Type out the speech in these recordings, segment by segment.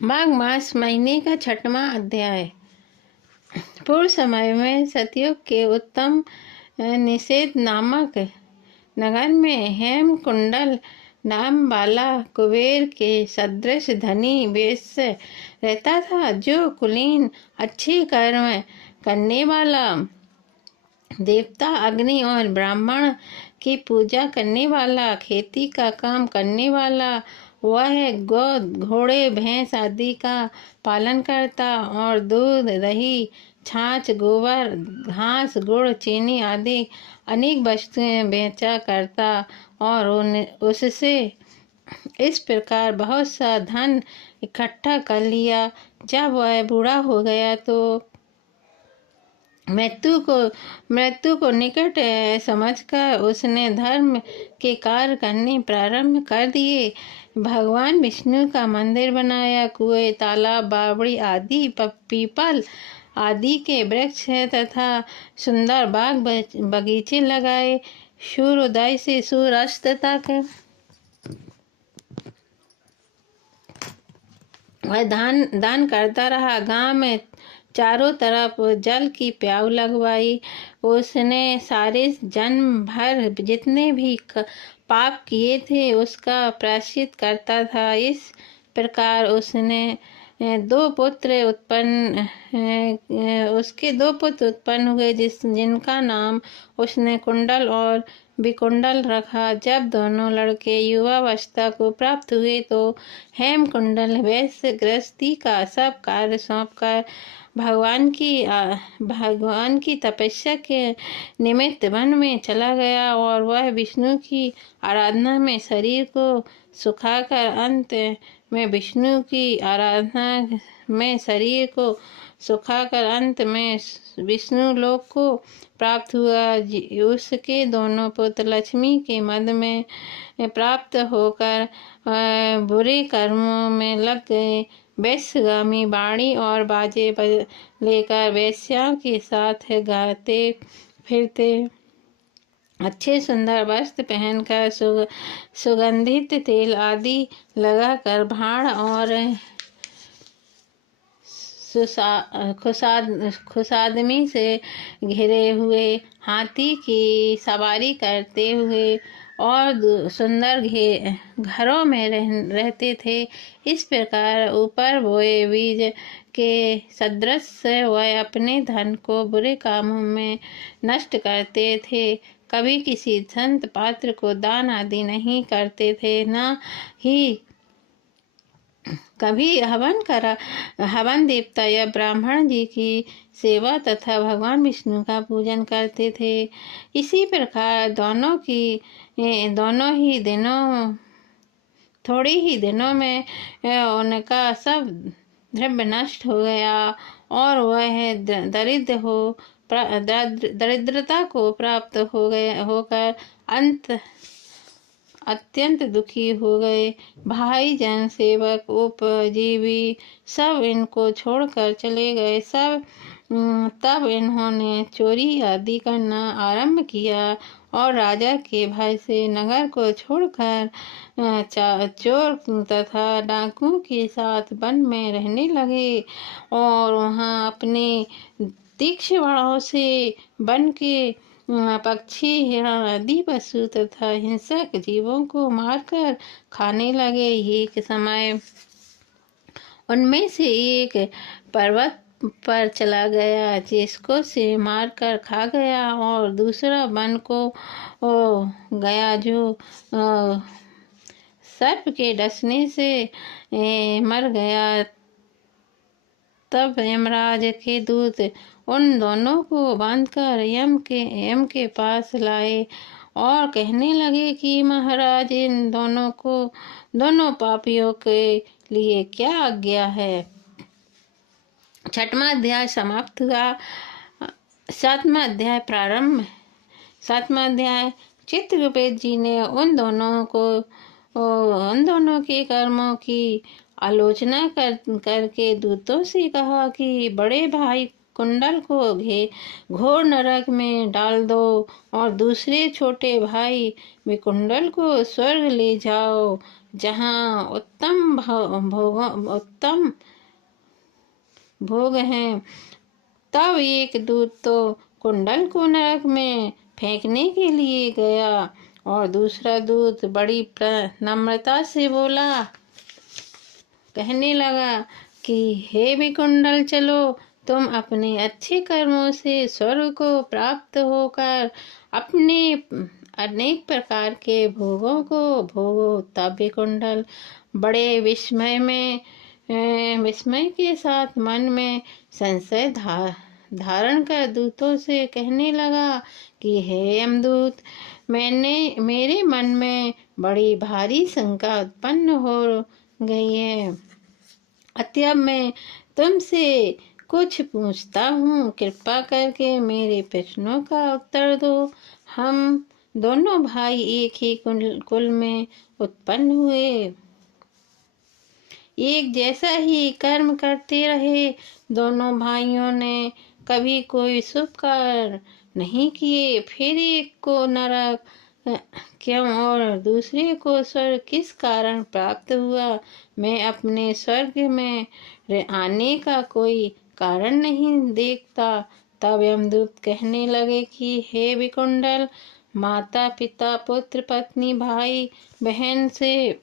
माघ मास महीने का 6वां अध्याय। पूर्व समय में सतयुग के उत्तम निषेध नामक नगर में हेमकुंडल नाम वाला कुबेर के सदृश धनी वैश्य रहता था, जो कुलीन अच्छे कर्म करने वाला, देवता अग्नि और ब्राह्मण की पूजा करने वाला, खेती का काम करने वाला, वह घोड़े भैंस आदि का पालन करता और दूध दही छाछ गोबर घास गुड़ चीनी आदि अनेक वस्तुएं बेचा करता और उससे इस प्रकार बहुत सा धन इकट्ठा कर लिया। जब वह बूढ़ा हो गया तो मृत्यु को निकट समझकर उसने धर्म के कार्य करने प्रारंभ कर दिए। भगवान विष्णु का मंदिर बनाया, कुएं तालाब बावड़ी आदि पीपल आदि के वृक्ष तथा सुंदर बाग बगीचे लगाए। सूर्योदय से सूर्यास्त तक वह दान करता रहा। गांव में चारों तरफ जल की प्याऊ लगवाई। उसने सारे जन्म भर जितने भी पाप किए थे उसका प्रायश्चित करता था। इस प्रकार उसके दो पुत्र उत्पन्न हुए, जिनका नाम उसने कुंडल और विकुंडल रखा। जब दोनों लड़के युवावस्था को प्राप्त हुए तो हेमकुंडल वैश्य गृहस्थी का सब कार्य सौंपकर भगवान की तपस्या के निमित्त वन में चला गया और वह विष्णु की आराधना में शरीर को सुखाकर अंत में विष्णु लोक को प्राप्त हुआ। उसके दोनों पुत्र लक्ष्मी के मद में प्राप्त होकर बुरे कर्मों में लग गए। वैश्यगामी वाणी और बाजे लेकर वेश्याओं के साथ गाते फिरते, अच्छे सुंदर वस्त्र पहनकर, सुगंधित तेल आदि लगाकर, भाण और खुशादमी से घिरे हुए हाथी की सवारी करते हुए और सुंदर घरों में रहते थे। इस प्रकार ऊपर बोए बीज के सदृश वह अपने धन को बुरे कामों में नष्ट करते थे। कभी किसी संत पात्र को दान आदि नहीं करते थे, न ही कभी हवन देवता या ब्राह्मण जी की सेवा तथा भगवान विष्णु का पूजन करते थे। इसी प्रकार थोड़े ही दिनों में उनका सब द्रव्य नष्ट हो गया और वह दरिद्रता को प्राप्त होकर अत्यंत दुखी हो गए। भाई जन सेवक उपजीवी सब इनको छोड़कर चले गए। तब इन्होंने चोरी आदि करना आरंभ किया और राजा के भय से नगर को छोड़कर चोर तथा डाकुओं के साथ वन में रहने लगे और वहां अपने तीक्ष्ण बाणों से वन के पक्षी हिरण आदि पशु तथा हिंसक जीवों को मारकर खाने लगे। एक समय उनमें से एक पर्वत पर चला गया, जिसको से मारकर खा गया, और दूसरा वन को गया, जो सर्प के डसने से मर गया। तब यमराज के दूत उन दोनों को बांधकर यम के पास लाए और कहने लगे कि महाराज, इन दोनों पापियों के लिए क्या आज्ञा है। 6वां अध्याय समाप्त हुआ। 7वां अध्याय प्रारंभ। 7वां अध्याय। चित्रगुप्त जी ने उन दोनों के कर्मों की आलोचना करके दूतों से कहा कि बड़े भाई कुंडल को घोर नरक में डाल दो और दूसरे छोटे भाई विकुंडल को स्वर्ग ले जाओ। जहाँ उत्तम भोग हैं। तब एक दूत तो कुंडल को नरक में फेंकने के लिए गया और दूसरा दूत बड़ी नम्रता से बोला, कहने लगा कि हे विकुंडल, चलो, तुम अपने अच्छे कर्मों से स्वर्ग को प्राप्त होकर अपने अनेक प्रकार के भोगों को भोगो। तब विकुंडल बड़े विस्मय के साथ मन में संशय धारण कर दूतों से कहने लगा कि हे यमदूत, मेरे मन में बड़ी भारी शंका उत्पन्न हो गई है। अतः मैं तुमसे कुछ पूछता हूँ, कृपा करके मेरे प्रश्नों का उत्तर दो। हम दोनों भाई एक ही कुल में उत्पन्न हुए, एक जैसा ही कर्म करते रहे। दोनों भाइयों ने कभी कोई शुभ कार्य नहीं किए। फिर एक को नरक क्यों और दूसरे को स्वर्ग किस कारण प्राप्त हुआ? मैं अपने स्वर्ग में आने का कोई कारण नहीं देखता। तब यमदूत कहने लगे कि हे विकुंडल, माता पिता पुत्र पत्नी भाई बहन से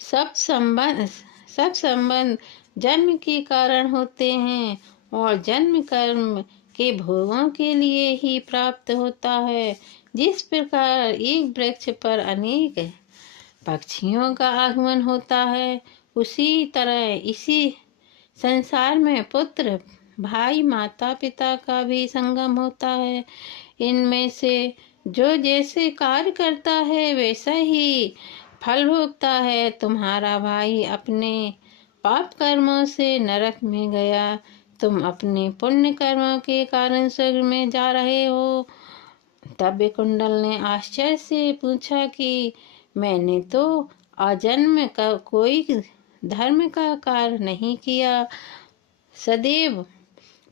सब संबंध जन्म के कारण होते हैं और जन्म कर्म के भोगों के लिए ही प्राप्त होता है। जिस प्रकार एक वृक्ष पर अनेक पक्षियों का आगमन होता है, उसी तरह इसी संसार में पुत्र भाई माता पिता का भी संगम होता है। इनमें से जो जैसे कार्य करता है वैसा ही फल भोगता है। तुम्हारा भाई अपने पाप कर्मों से नरक में गया, तुम अपने पुण्य कर्मों के कारण स्वर्ग में जा रहे हो। तब विकुंडल ने आश्चर्य से पूछा कि मैंने तो आजन्म का कोई धर्म का कार्य नहीं किया, सदैव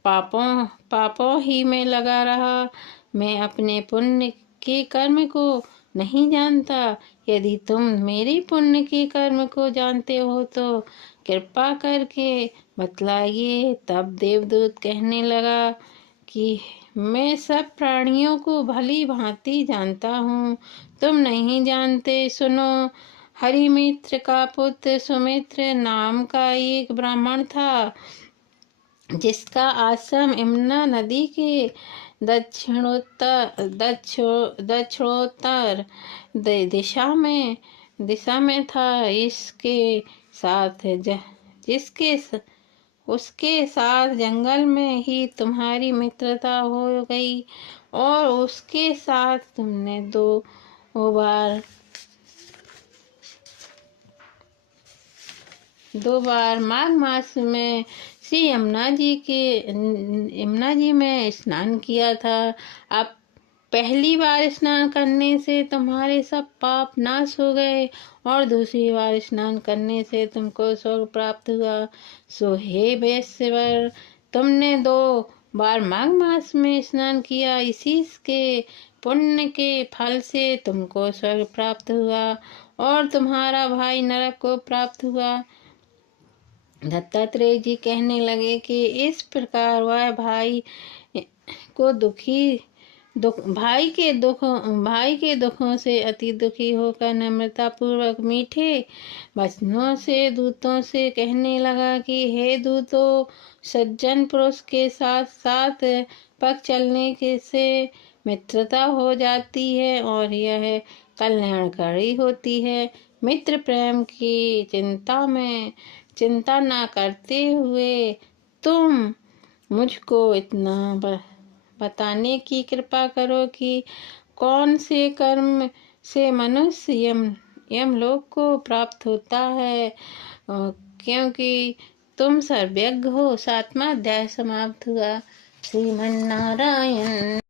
पापों ही में लगा रहा। मैं अपने पुण्य के कर्म को नहीं जानता। यदि तुम मेरे पुण्य के कर्म को जानते हो तो कृपा करके बतलाइए। तब देवदूत कहने लगा कि मैं सब प्राणियों को भली भांति जानता हूँ, तुम नहीं जानते। सुनो, हरिमित्र का पुत्र सुमित्र नाम का एक ब्राह्मण था, जिसका आश्रम यमुना नदी के दक्षिणोत्तर दिशा में था। उसके साथ जंगल में ही तुम्हारी मित्रता हो गई और उसके साथ तुमने दो बार माघ मास में श्री यमुना जी में स्नान किया था। अब पहली बार स्नान करने से तुम्हारे सब पाप नाश हो गए और दूसरी बार स्नान करने से तुमको स्वर्ग प्राप्त हुआ। सो हे वैश्यवर, तुमने 2 बार माघ मास में स्नान किया, इसी के पुण्य के फल से तुमको स्वर्ग प्राप्त हुआ और तुम्हारा भाई नरक को प्राप्त हुआ। दत्तात्रेय जी कहने लगे कि इस प्रकार वह भाई के दुखों से अति दुखी होकर नम्रता पूर्वक मीठे वचनों से दूतों से कहने लगा कि हे दूतों, सज्जन पुरुष के साथ साथ पग चलने से मित्रता हो जाती है और यह कल्याणकारी होती है। मित्र प्रेम की चिंता न करते हुए तुम मुझको इतना बताने की कृपा करो कि कौन से कर्म से मनुष्य यमलोक को प्राप्त होता है, क्योंकि तुम सर्वज्ञ हो। 7वां अध्याय समाप्त हुआ। श्रीमन्नारायण।